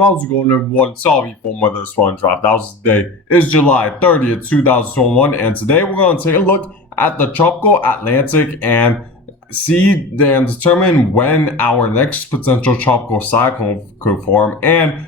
How's it going, everyone? Sorry for weather swan drop. That was the day. It's July 30th, 2021, and today we're going to take a look at the tropical Atlantic and see and determine when our next potential tropical cyclone could form and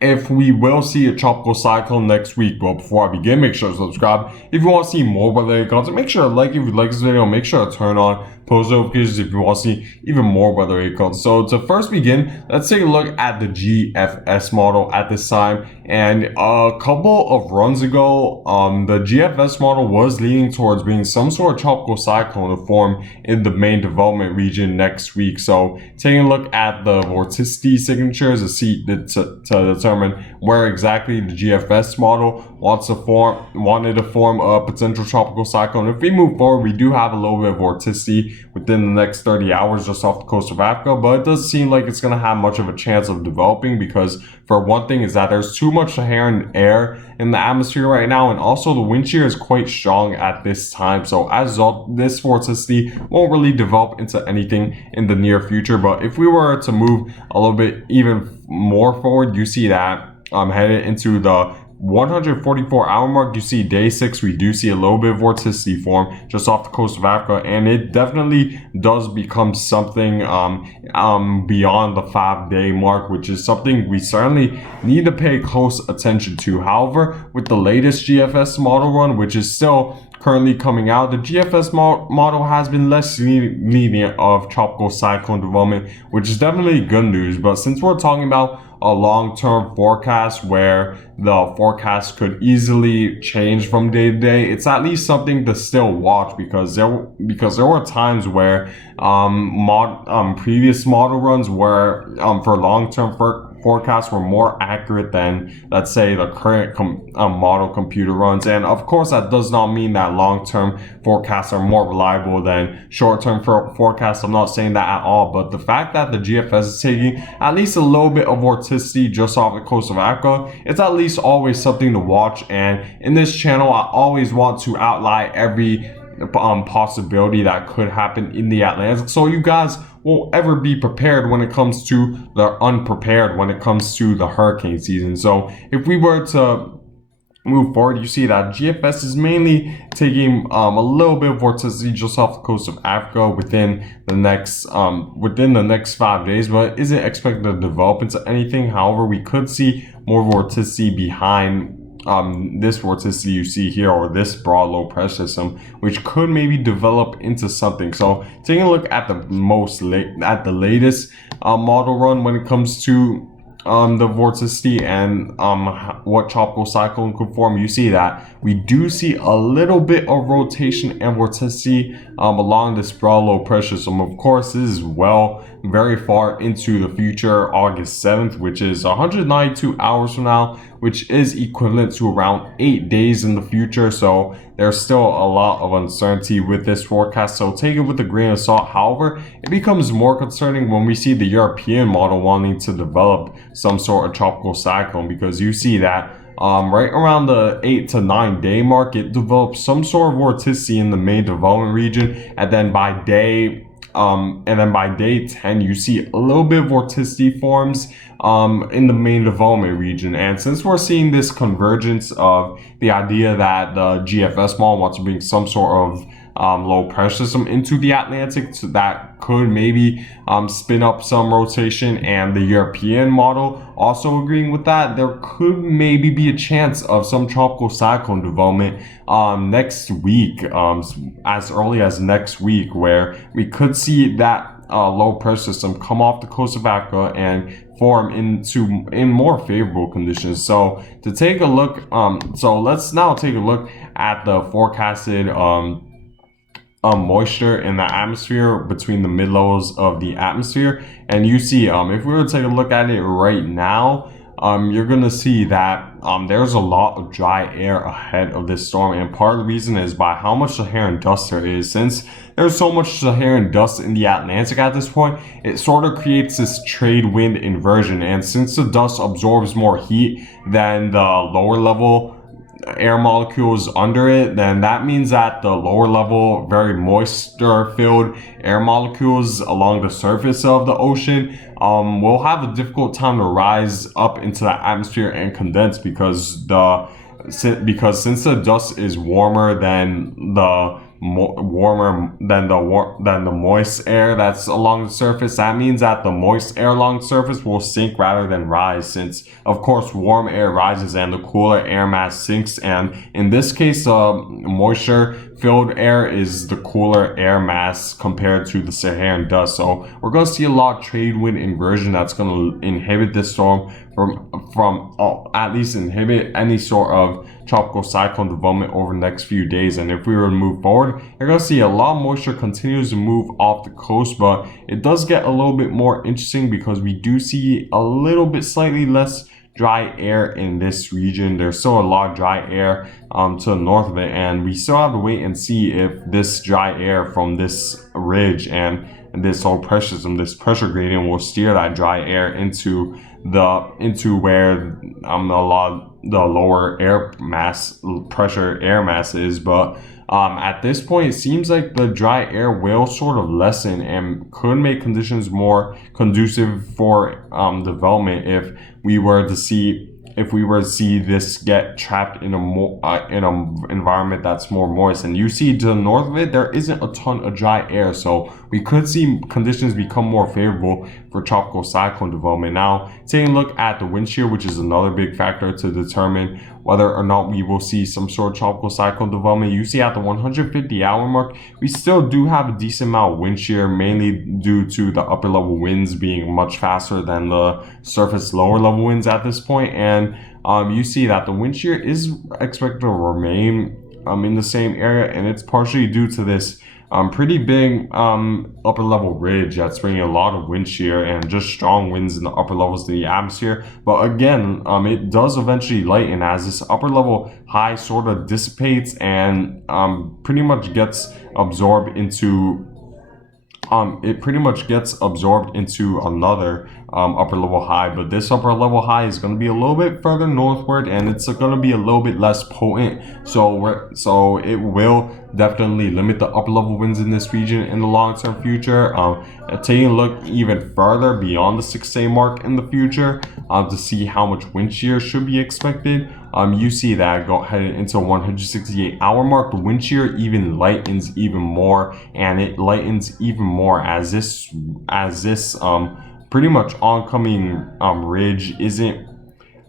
if we will see a tropical cyclone next week. But before I begin, make sure to subscribe. If you want to see more weather content, make sure to like. If you like this video, make sure to turn on post notifications if you want to see even more weather content. So to first begin, let's take a look at the GFS model at this time. And a couple of runs ago, the GFS model was leaning towards being some sort of tropical cyclone to form in the main development region next week. So taking a look at the vorticity signatures to determine where exactly the GFS model wanted to form a potential tropical cyclone. If we move forward, we do have a little bit of vorticity within the next 30 hours just off the coast of Africa, but it doesn't seem like it's going to have much of a chance of developing because, for one thing, is that there's too much Saharan air in the atmosphere right now, and also the wind shear is quite strong at this time. So as a result, this vorticity won't really develop into anything in the near future. But if we were to move a little bit even more forward, you see that headed into the 144-hour mark, you see day 6, we do see a little bit of vorticity form just off the coast of Africa, and it definitely does become something beyond the 5-day mark, which is something we certainly need to pay close attention to. However, with the latest GFS model run, which is still currently coming out, the GFS model has been less lenient of tropical cyclone development, which is definitely good news. But since we're talking about a long-term forecast where the forecast could easily change from day to day, it's at least something to still watch, because there were times where previous model runs were for long-term forecasts were more accurate than, let's say, the current model computer runs. And of course, that does not mean that long-term forecasts are more reliable than short-term forecasts. I'm not saying that at all, but the fact that the GFS is taking at least a little bit of vorticity just off the coast of Africa, it's at least always something to watch. And in this channel, I always want to outline every possibility that could happen in the Atlantic, so you guys won't ever be prepared when it comes to the unprepared when it comes to the hurricane season. So if we were to move forward, you see that GFS is mainly taking a little bit of vorticity just off the coast of Africa within the next 5 days, but isn't expected to develop into anything. However, we could see more vorticity behind this vorticity you see here, or this broad low pressure system, which could maybe develop into something. So taking a look at the latest model run when it comes to the vorticity and what tropical cyclone could form, you see that we do see a little bit of rotation and vorticity along this broad low pressure system. Of course, this is very far into the future, August 7th, which is 192 hours from now, which is equivalent to around 8 days in the future. So there's still a lot of uncertainty with this forecast, so take it with a grain of salt. However, it becomes more concerning when we see the European model wanting to develop some sort of tropical cyclone, because you see that right around the 8 to 9 day mark, it develops some sort of vorticity in the main development region, and then by day 10, you see a little bit of vorticity forms in the main development region. And since we're seeing this convergence of the idea that the GFS model wants to bring some sort of low pressure system into the Atlantic, so that could maybe spin up some rotation, and the European model also agreeing with that, there could maybe be a chance of some tropical cyclone development next week, as early as next week, where we could see that low pressure system come off the coast of Africa and form in more favorable conditions. So to take a look, so let's now take a look at the forecasted moisture in the atmosphere between the mid levels of the atmosphere. And you see, if we were to take a look at it right now, you're gonna see that there's a lot of dry air ahead of this storm, and part of the reason is by how much Saharan dust there is. Since there's so much Saharan dust in the Atlantic at this point, it sort of creates this trade wind inversion, and since the dust absorbs more heat than the lower level air molecules under it, then that means that the lower level, very moisture filled air molecules along the surface of the ocean will have a difficult time to rise up into the atmosphere and condense, because since the dust is warmer than the moist air that's along the surface, that means that the moist air along the surface will sink rather than rise, since of course warm air rises and the cooler air mass sinks, and in this case moisture filled air is the cooler air mass compared to the Saharan dust. So we're going to see a lot of trade wind inversion that's going to inhibit this storm from at least inhibit any sort of tropical cyclone development over the next few days. And if we were to move forward, you're going to see a lot of moisture continues to move off the coast, but it does get a little bit more interesting because we do see a little bit slightly less dry air in this region. There's still a lot of dry air to the north of it, and we still have to wait and see if this dry air from this ridge and this whole pressure system, this pressure gradient, will steer that dry air into where a lot of the lower air mass pressure air mass is. But at this point, it seems like the dry air will sort of lessen and could make conditions more conducive for development if we were to see this get trapped in a environment that's more moist. And you see to the north of it, there isn't a ton of dry air, so we could see conditions become more favorable for tropical cyclone development. Now, taking a look at the wind shear, which is another big factor to determine whether or not we will see some sort of tropical cyclone development. You see at the 150-hour mark, we still do have a decent amount of wind shear, mainly due to the upper level winds being much faster than the surface lower level winds at this point. And you see that the wind shear is expected to remain in the same area, and it's partially due to this pretty big upper level ridge that's bringing a lot of wind shear and just strong winds in the upper levels of the atmosphere. But again, it does eventually lighten as this upper level high sort of dissipates and pretty much gets absorbed into another upper level high. But this upper level high is going to be a little bit further northward, and it's going to be a little bit less potent, so it will definitely limit the upper level winds in this region in the long-term future. Taking a look even further beyond the 6-day mark in the future to see how much wind shear should be expected, you see that headed into 168-hour mark, the wind shear even lightens even more, and it lightens even more as this pretty much oncoming ridge isn't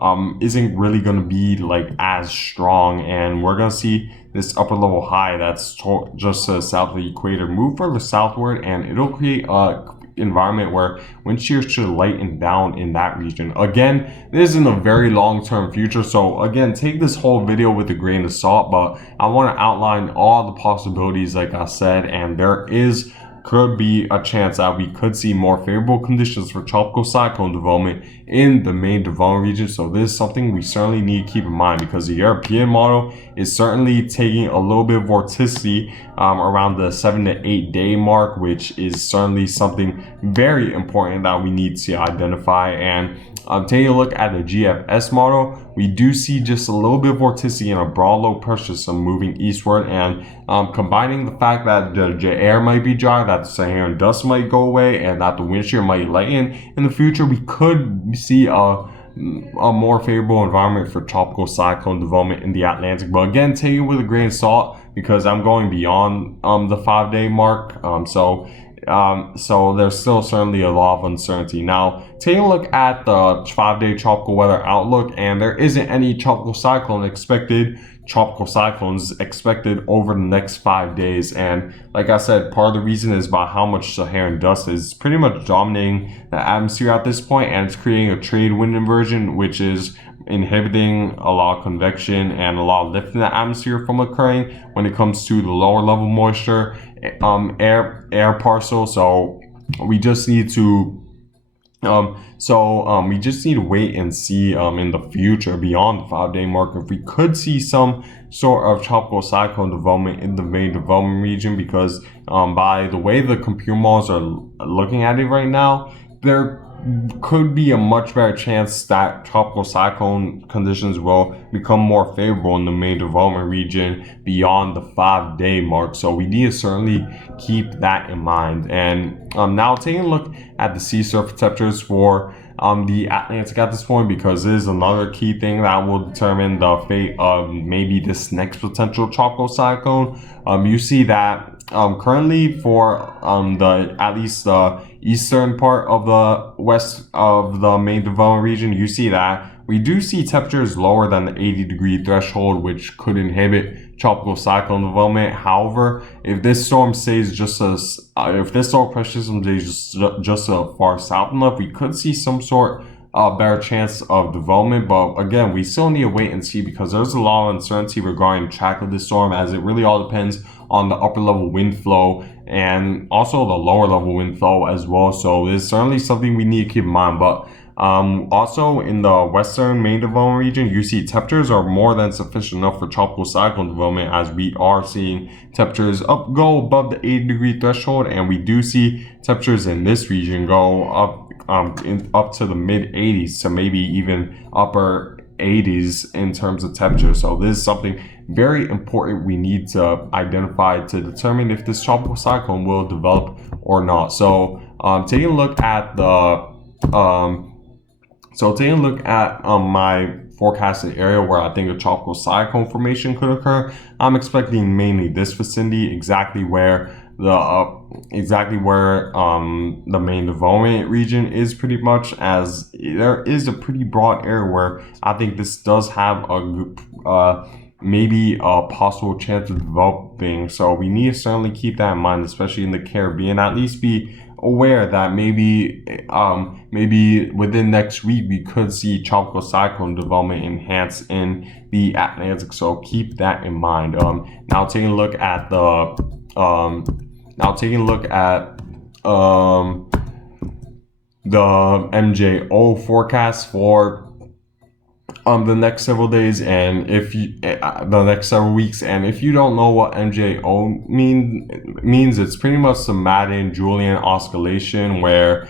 really going to be like as strong, and we're going to see this upper level high that's just south of the equator move further southward, and it'll create a environment where wind shear should lighten down in that region. Again, this is in the very long-term future, so again, take this whole video with a grain of salt, but I want to outline all the possibilities like I said, and there could be a chance that we could see more favorable conditions for tropical cyclone development in the main development region. So this is something we certainly need to keep in mind, because the European model is certainly taking a little bit of vorticity around the 7 to 8 day mark, which is certainly something very important that we need to identify. And taking a look at the GFS model, we do see just a little bit of vorticity and a broad low pressure system moving eastward, and combining the fact that the air might be dry, that the Saharan dust might go away, and that the wind shear might lighten in the future, we could see a more favorable environment for tropical cyclone development in the Atlantic. But again, take it with a grain of salt, because I'm going beyond the 5-day mark, so there's still certainly a lot of uncertainty. Now, take a look at the 5-day tropical weather outlook, and there isn't any tropical cyclones expected over the next 5 days. And like I said, part of the reason is by how much Saharan dust is pretty much dominating the atmosphere at this point, and it's creating a trade wind inversion, which is inhibiting a lot of convection and a lot of lift in the atmosphere from occurring when it comes to the lower level moisture air parcel. So we just need to wait and see in the future beyond the 5-day mark if we could see some sort of tropical cyclone development in the main development region, because by the way the computer models are looking at it right now, there could be a much better chance that tropical cyclone conditions will become more favorable in the main development region beyond the 5-day mark. So we need to certainly keep that in mind. And now taking a look at the sea surface temperatures for the Atlantic at this point, because it is another key thing that will determine the fate of maybe this next potential tropical cyclone. You see that currently for at least the eastern part of the west of the main development region, you see that we do see temperatures lower than the 80-degree threshold, which could inhibit tropical cyclone development. However, if this storm stays if this low pressure system stays just far south enough, we could see some sort better chance of development. But again, we still need to wait and see, because there's a lot of uncertainty regarding the track of this storm, as it really all depends on the upper level wind flow and also the lower level wind flow as well. So it's certainly something we need to keep in mind. But also in the western main development region, you see temperatures are more than sufficient enough for tropical cyclone development, as we are seeing temperatures go above the 80-degree threshold, and we do see temperatures in this region go up to the mid 80s to maybe even upper 80s in terms of temperature. So this is something very important we need to identify to determine if this tropical cyclone will develop or not. So taking a look at my forecasted area where I think a tropical cyclone formation could occur, I'm expecting mainly this vicinity, exactly where the main development region is, pretty much, as there is a pretty broad area where I think this does have maybe a possible chance of developing. So we need to certainly keep that in mind, especially in the Caribbean. At least be aware that maybe within next week we could see tropical cyclone development enhance in the Atlantic. So keep that in mind. Now taking a look at the MJO forecast for the next several days, and the next several weeks. And if you don't know what MJO means, it's pretty much the Madden-Julian oscillation, where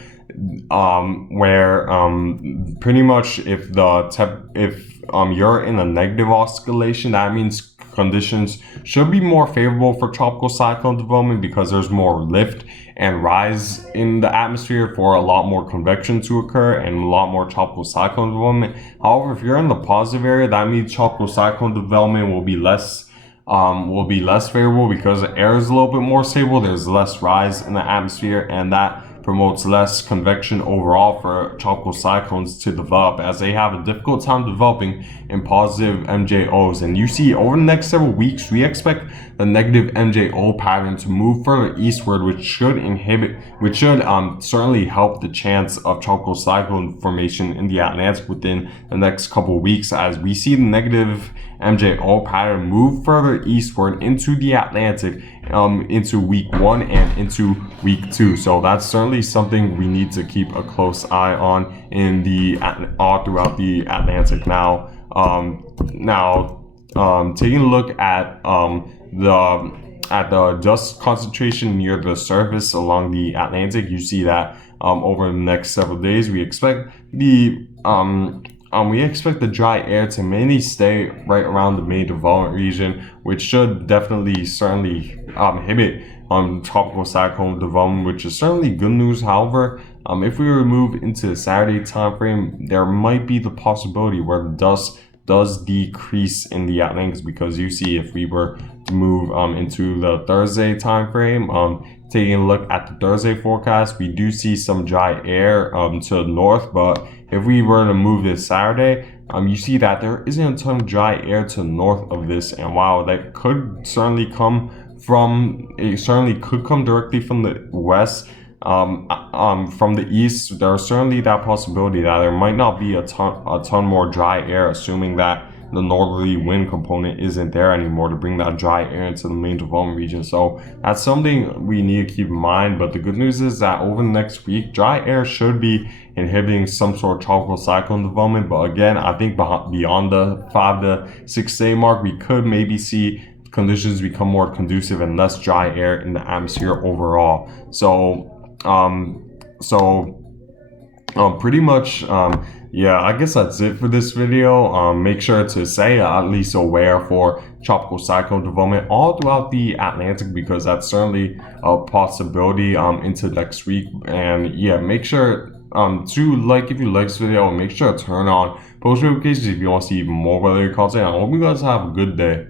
pretty much if you're in a negative oscillation, that means conditions should be more favorable for tropical cyclone development, because there's more lift and rise in the atmosphere for a lot more convection to occur and a lot more tropical cyclone development. However, if you're in the positive area, that means tropical cyclone development will be less favorable, because the air is a little bit more stable. There's less rise in the atmosphere, and that promotes less convection overall for tropical cyclones to develop, as they have a difficult time developing in positive MJOs. And you see, over the next several weeks, we expect the negative MJO pattern to move further eastward, which should certainly help the chance of tropical cyclone formation in the Atlantic within the next couple of weeks, as we see the negative MJO pattern move further eastward into the Atlantic into week 1 and into week 2. So that's certainly something we need to keep a close eye on all throughout the Atlantic. Now taking a look at the dust concentration near the surface along the Atlantic, you see that over the next several days we expect the dry air to mainly stay right around the main development region, which should certainly inhibit tropical cyclone development, which is certainly good news. However, if we were to move into the Saturday time frame, there might be the possibility where the dust does decrease in the Atlantic, because you see, if we were to move into the Thursday time frame, taking a look at the Thursday forecast, we do see some dry air to the north. But if we were to move this Saturday, you see that there isn't a ton of dry air to the north of this, and while that could certainly come directly from the west, from the east, there's certainly that possibility that there might not be a ton more dry air, assuming that the northerly wind component isn't there anymore to bring that dry air into the main development region. So that's something we need to keep in mind. But the good news is that over the next week, dry air should be inhibiting some sort of tropical cyclone development. But again, I think beyond the 5 to 6 day mark, we could maybe see conditions become more conducive and less dry air in the atmosphere overall. So Pretty much, yeah, I guess that's it for this video. Make sure to stay at least aware for tropical cyclone development all throughout the Atlantic, because that's certainly a possibility into next week. And yeah, make sure to like if you like this video, and make sure to turn on post notifications if you want to see even more weather content. I hope you guys have a good day.